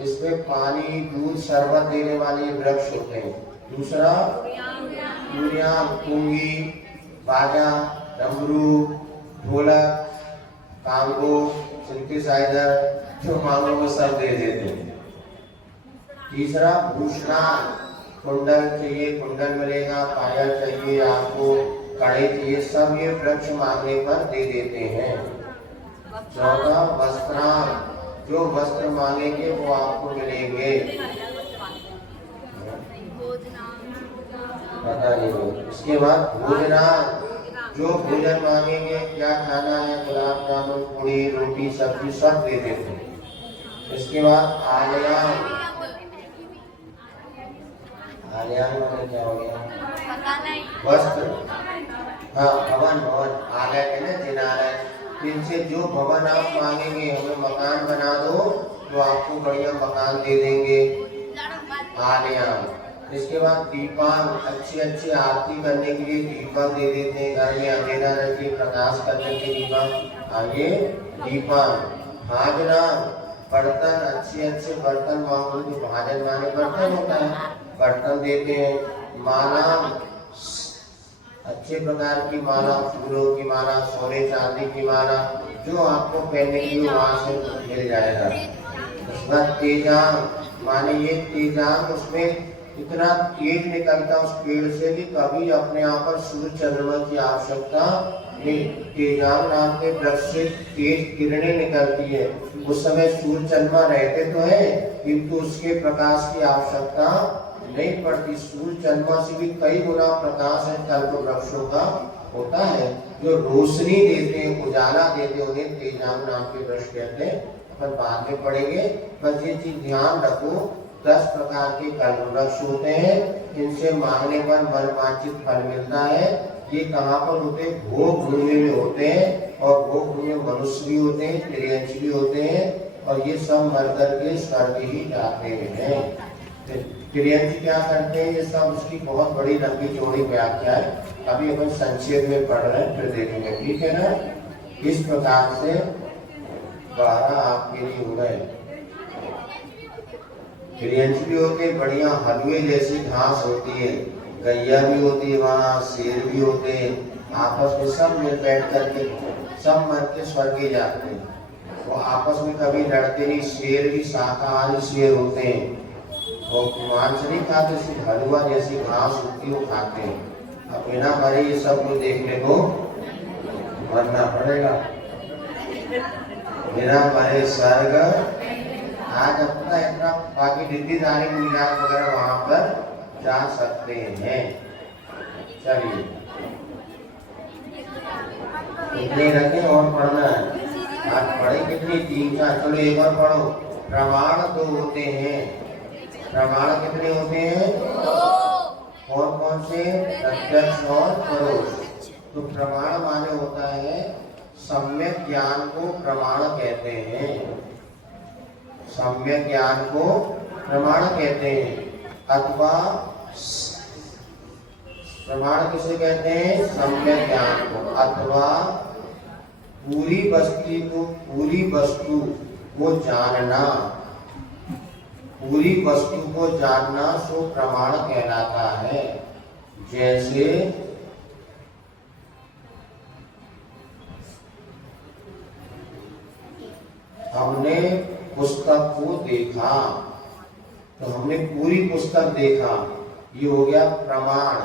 इसमें पानी, दूध, शरबत देने वाले वृक्ष होते हैं। दूसरा यूरिया, पुंगी, बाजा, डमरू, ढोलक, कांगो, सिंथेसाइजर, जो मांगो वो सब दे देते हैं। तीसरा भूषणा, कुंडल चाहिए, कुंडल मिलेगा, पायल चाहिए आपको, कड़े चाहिए, सब ये वृक्ष मांगने पर दे देते हैं। चौथा वस्त्रान, जो वस्त्र मांगेंगे वो आपको मिलेंगे। पता नहीं। इसके बाद भोजनान, जो भोजन मांगेंगे, क्या खाना है, गुलाब जामुन, पूड़ी, रोटी, सब्जी सब दे देते हैं। इसके बाद आलयान, आलयान माने क्या हो गया? वस्त्र, हाँ भवन, भवन आलय है ना, जिनालय, इनसे जो भवन आप मांगेंगे, हमें मकान बना दो तो आपको बढ़िया मकान दे देंगे, आलयान। इसके बाद दीपान, अच्छी अच्छी आरती करने के लिए दीपक दे देते हैं, घर में अंधेरा रखे प्रकाश करने के दीपक, आगे दीपान। भाजनान, बर्तन, अच्छे अच्छे बर्तन मांगो, जो भाजन माने बर्तन होता है, बर्तन देते हैं। माला, अच्छे प्रकार की माला, फूलों की माला, सोने चांदी की माला, जो आपको पहनने के लिए वहां से मिल जाएगा। उसके बाद तेजांग, माने ये तेजांग, उसमें इतना तेज निकलता उस पेड़ से कि कभी अपने आप पर सूर्य चंद्रमा की आवश्यकता नहीं। तेजांग नाम के वृक्ष से तेज किरणें निकलती है। उस समय सूर्य चंद्रमा रहते तो है, किंतु उसके प्रकाश की आवश्यकता नहीं पड़ती। सूर्य चंद्रमा से भी कई गुना प्रकाश है कल्प वृक्षों का होता है, जो रोशनी देते हैं, उजाला देते हैं, उन्हें तेजांग नाम के वृक्ष कहते हैं। अपन बाद में पढ़ेंगे, बस ये चीज ध्यान रखो। 10 प्रकार के कल्प वृक्ष होते हैं, इनसे मांगने पर मनवांछित फल मिलता है। ये कहाँ पर होते हैं? भोग भूमि में होते हैं, और भोग भूमि में मनुष्य भी होते हैं, त्रियंश भी होते हैं, और ये सब मर करके स्वर्ग ही जाते हैं। त्रियंश क्या करते हैं, ये सब उसकी बहुत बड़ी लंबी चौड़ी व्याख्या है, अभी अपन संक्षेप में पढ़ रहे हैं, फिर देखेंगे, ठीक है ना। इस प्रकार से 12 आपके लिए हो गए। त्रियंश भी होते हैं, बढ़िया हलवे जैसी घास होती है, गैया भी होती है, वहाँ शेर भी होते हैं, आपस में सब मिल बैठ करके सब मर के स्वर्ग जाते हैं। वो आपस में कभी लड़ते नहीं, शेर भी शाकाहारी शेर होते हैं, और मांस नहीं खाते, सिर्फ हलवा जैसी घास होती है वो खाते हैं। अब बिना मरे ये सब को देखने को मरना पड़ेगा, बिना मरे स्वर्ग आज अपना इतना, बाकी दिल्ली दारी मीनार वगैरह वहां पर जा सकते हैं। चलिए कितने रखें और पढ़ना है, आज पढ़े कितनी 3-4, चलो एक और पढ़ो। प्रमाण 2 होते हैं, प्रमाण कितने होते हैं? 2। कौन कौन से? प्रत्यक्ष और परोक्ष। तो प्रमाण माने होता है सम्यक ज्ञान को प्रमाण कहते हैं, सम्यक ज्ञान को प्रमाण कहते हैं। अथवा प्रमाण किसे कहते हैं? सम्यक ज्ञान को। अथवा पूरी वस्तु को जानना, पूरी वस्तु को जानना सो प्रमाण कहलाता है। जैसे हमने पुस्तक को देखा, तो हमने पूरी पुस्तक देखा, ये हो गया प्रमाण।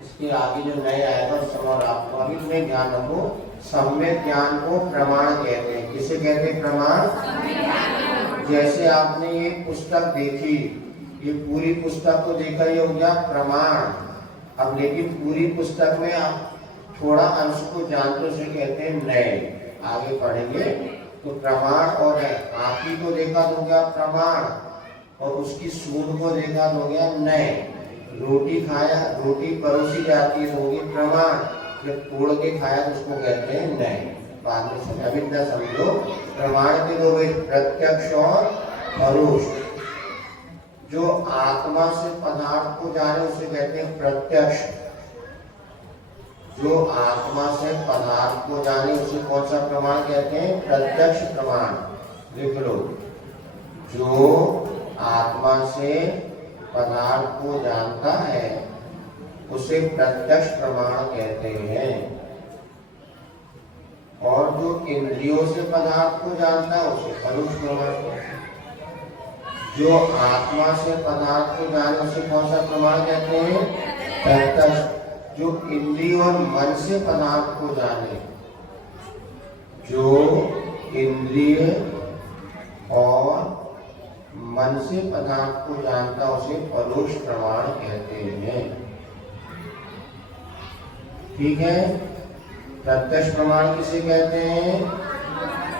इसके आगे जो नए आएगा समझ आपको, अभी तुम्हें ध्यान रखो, सम्यक ज्ञान को प्रमाण कहते हैं। किसे कहते हैं? प्रमाण। जैसे आपने ये पुस्तक देखी, ये पूरी पुस्तक को देखा, ये हो गया प्रमाण। अब लेकिन पूरी पुस्तक में आप थोड़ा अंश को जानते उसे कहते हैं नए, आगे पढ़ेंगे। तो प्रमाण और हाथी को देखा तो हो गया प्रमाण, और उसकी सूंड को देखा तो हो गया नए। रोटी खाया, रोटी परोसी जाती है तो होगी प्रमाण, जब तोड़ के खाया तो उसको कहते हैं नहीं। बाद में समझ, अभी इतना समझो। प्रमाण के दो भाई, प्रत्यक्ष और परोक्ष। जो आत्मा से पदार्थ को जाने उसे कहते हैं प्रत्यक्ष। जो आत्मा से पदार्थ को जाने उसे कौन सा प्रमाण कहते हैं? प्रत्यक्ष प्रमाण। लिख लो, जो आत्मा से पदार्थ को जानता है उसे प्रत्यक्ष प्रमाण कहते हैं। और जो इंद्रियों से पदार्थ को जानता है उसे परोक्ष प्रमाण कहते हैं। जो आत्मा से पदार्थ को जाने उसे कौन सा प्रमाण कहते हैं? प्रत्यक्ष। जो इंद्रिय और मन से पदार्थ को जाने, जो इंद्रिय और मन से पदार्थ को जानता उसे परोक्ष प्रमाण कहते हैं। ठीक है। प्रत्यक्ष प्रमाण किसे कहते हैं?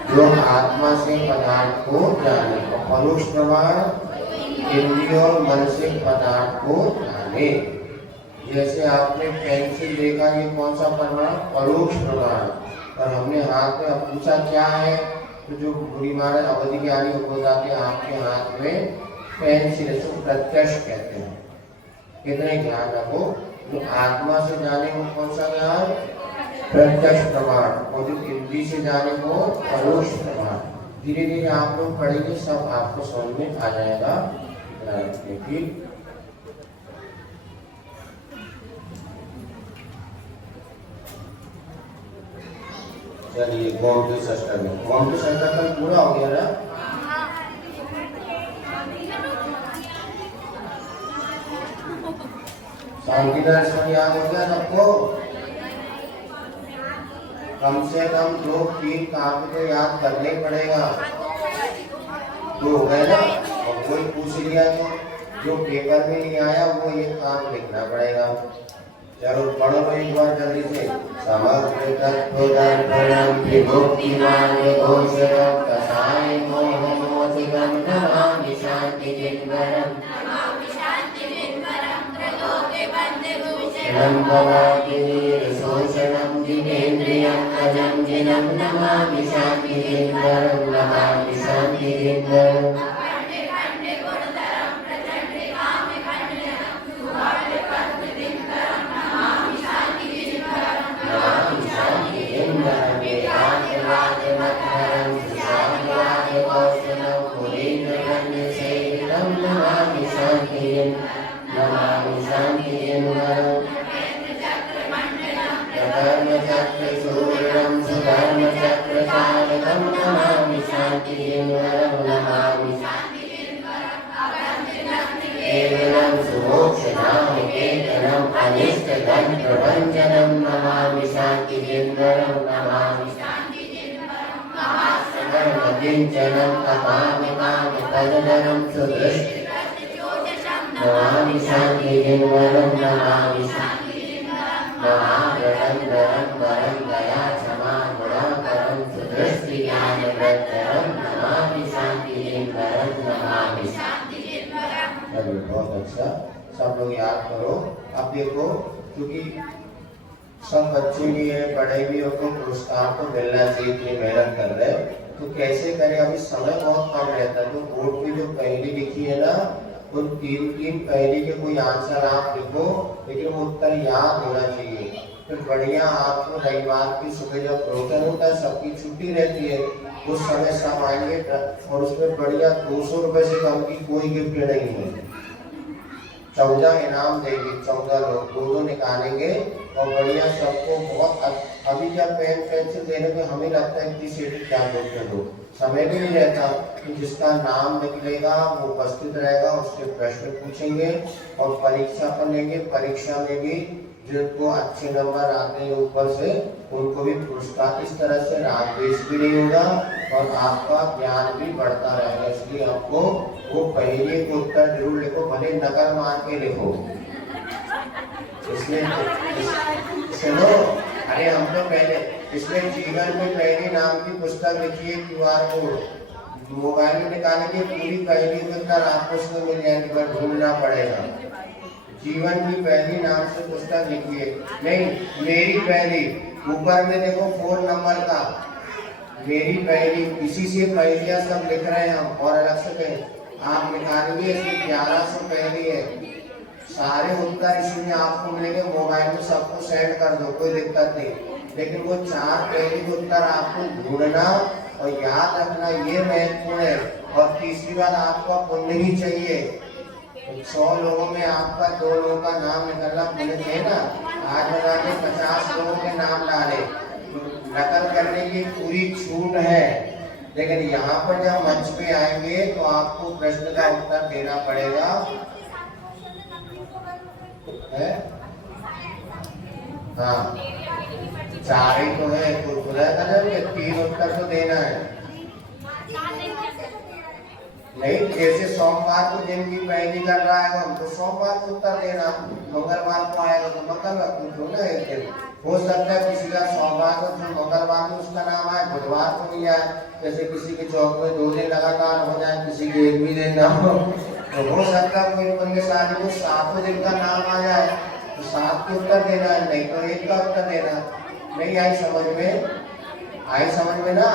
जो आत्मा से पदार्थ को जाने। परोक्ष प्रमाण इंद्रिय और मन से पदार्थ को जाने। जैसे आपने पेंसिल देखा, ये कौन सा प्रमाण? परोक्ष प्रमाण। और हमने हाथ में पूछा क्या है, तो जो बुरी महाराज अवधि ज्ञानी बताते हैं आपके हाथ में पेंसिल है, तो प्रत्यक्ष कहते हैं। कितने ध्यान रखो, जो आत्मा से जाने को कौन सा ज्ञान? प्रत्यक्ष प्रमाण। और जो इंद्रिय से जाने को परोक्ष प्रमाण। धीरे धीरे आप लोग पढ़ेंगे, सब आपको समझ में आ जाएगा। ठीक। चलिए, गोमती षष्टक में, गोमती षष्टक कल पूरा हो गया ना? शांति दर्शन याद हो गया सबको? कम से कम 2-3 काव्य तो याद करने ही पड़ेगा। तो हो गए ना? और कोई पूछ लिया तो जो पेपर में नहीं आया वो ये काम लिखना पड़ेगा। चलो पढ़ो एक बार जल्दी से। समग्र तत्व दर्पणम विमुक्ति मार्ग घोषणम कसाय मोह मोचकम नमामि शांति चिन्मयम् शोषणम जितेन्द्रियं अजं जिनं नमामि शांति चिन्मयम् नमामि शांति चिन्मयम्। प्रभंजनम नमामि शांति चिन्मयम् नमामि शांति चिन्मयम् किंचनम अपामि कामि तदनरं सुदृष्टि नमामि शांति चिन्मयम् नमामि शांति चिन्मयम् महाव्रतं वरं वरं दया क्षमा गुणाकरं सुदृष्टि ज्ञानप्रत्ययं नमामि शांति चिन्मयम् नमामि शांति चिन्मयम्। चलिए, बहुत अच्छा, सब लोग याद करो। अब देखो, क्योंकि सब बच्चे भी है, बड़े भी हो, तो पुरस्कार तो मिलना चाहिए, इतनी मेहनत कर रहे हैं, तो कैसे करें? अभी समय बहुत कम रहता है। तो बोर्ड पे जो पहली लिखी है ना, तो 3-3 पहली के कोई आंसर आप लिखो, लेकिन वो उत्तर याद होना चाहिए। फिर बढ़िया आपको रविवार की सुबह जब प्रोग्राम होता है, सबकी छुट्टी रहती है, उस समय सब आएंगे और उसमें बढ़िया 200 रुपए से कम की कोई गिफ्ट नहीं है। 14 इनाम देंगे, 14 लोग 2 निकालेंगे और बढ़िया सबको बहुत। अभी क्या पेन पेंसिल देने में हमें लगता है कि सीट क्या दो, समय भी नहीं रहता। तो जिसका नाम निकलेगा वो उपस्थित रहेगा, उससे प्रश्न पूछेंगे और परीक्षा पर लेंगे। परीक्षा में भी जिनको अच्छे नंबर आते हैं ऊपर से, उनको भी पुरस्कार। इस तरह से रागद्वेष भी नहीं होगा और आपका ज्ञान भी बढ़ता रहेगा। इसलिए आपको वो पहले को उत्तर जरूर लिखो, भले नकल मार के लिखो। इसलिए सुनो, अरे हम तो पहले, इसलिए जीवन में पहले नाम की पुस्तक लिखिए, QR कोड मोबाइल में निकालेंगे, पूरी पहली उत्तर आपको उसमें मिल जाएगी, बस ढूंढना पड़ेगा। जीवन की पहली नाम से पुस्तक लिखिए। नहीं, मेरी पहली, ऊपर में देखो फोन नंबर का, मेरी पहली, इसी से पहलियां सब लिख रहे हैं हम, और अलग से कहें आप निकालिए, इसमें 1100 पहली है। सारे उत्तर इसी में आपको मिलेंगे, मोबाइल में सबको सेंड कर दो, कोई दिक्कत नहीं। लेकिन वो 4 पहली के उत्तर आपको ढूंढना और याद रखना, ये महत्वपूर्ण है। और तीसरी बात, आपका पुण्य ही चाहिए। 100 लोगों में आपका 2 लोगों का नाम निकलना पुण्य थे ना। आज बनाने 50 लोगों के नाम डाले, नकल करने की पूरी छूट है। लेकिन यहाँ पर जब मंच पे आएंगे तो आपको प्रश्न का उत्तर देना पड़ेगा। है? हाँ, 4 ही तो है, तो 3 उत्तर तो देना है। नहीं, जैसे सोमवार को जिनकी पहली कर रहा है हम, तो सोमवार को उत्तर देना, मंगलवार को आएगा तो मंगलवार को तो ना एक दिन हो सकता है किसी का सोमवार को, जो मंगलवार में उसका नाम आए, बुधवार को नहीं आए। जैसे किसी के चौक में 2 दिन लगातार हो जाए, किसी के 1 भी दिन ना हो, तो हो सकता है कोई पुण्यशाली को 7 दिन का नाम आ जाए, तो 7 को उत्तर देना है, नहीं तो 1 का उत्तर देना। नहीं आई समझ में? आई समझ में ना?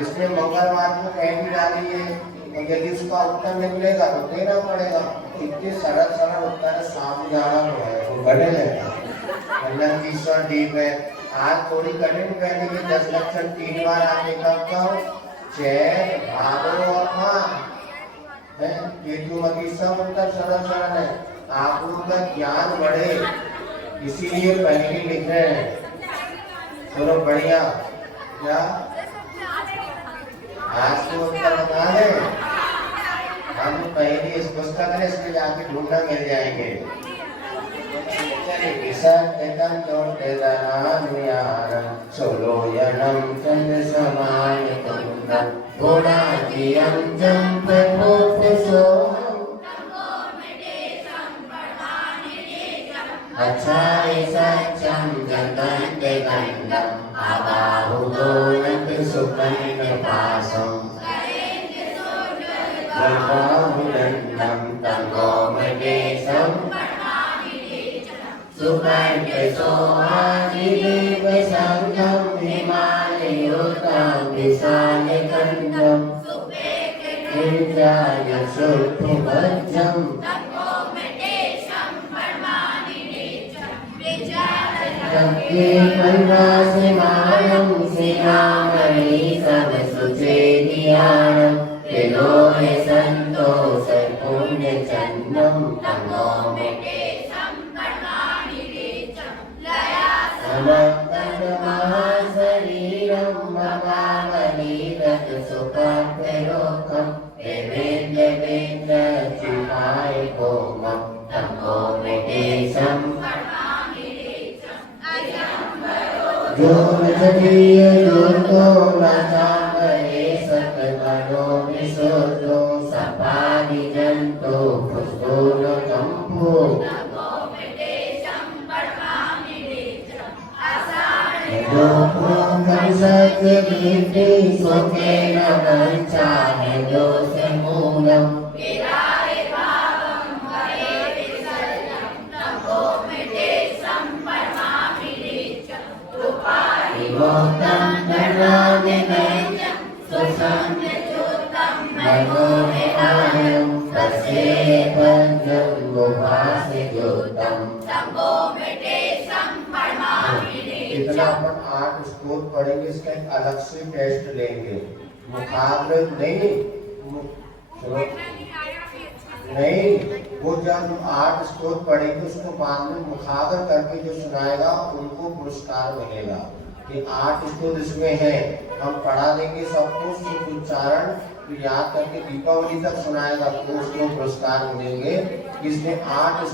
इसमें मंगलवार को पहली डाली है, तो यदि उसका उत्तर निकलेगा तो देना पड़ेगा। इतने सरल सरल उत्तर है, सामने जाना तो है, तो बने रहता है। डीप है। आज थोड़ी कठिन पहले के 10 लक्षण 3 बार आपने कब का चैत, भादो और माघ है, केतुमती, सब उत्तर सरल सरल है। आप लोगों का ज्ञान बढ़े, इसीलिए पहले लिख रहे हैं। चलो बढ़िया। क्या आज तो उत्तर बता दें, हम पहले इस पुस्तक में इसमें जाके ढूंढना मिल जाएंगे। इतना अपन 8 स्कोर पढ़ेंगे, इसका एक अलग से टेस्ट लेंगे। मुखाग्र नहीं, नहीं, वो जब 8 स्कोर पढ़ेंगे उसको बाद में मुखाग्र करके जो सुनाएगा उनको पुरस्कार मिलेगा। ये 8 स्कोर इसमें है, हम पढ़ा देंगे सबको, शुद्ध उच्चारण याद करके दीपावली तक सुनाएगा तो उसको पुरस्कार मिलेंगे। इसमें 8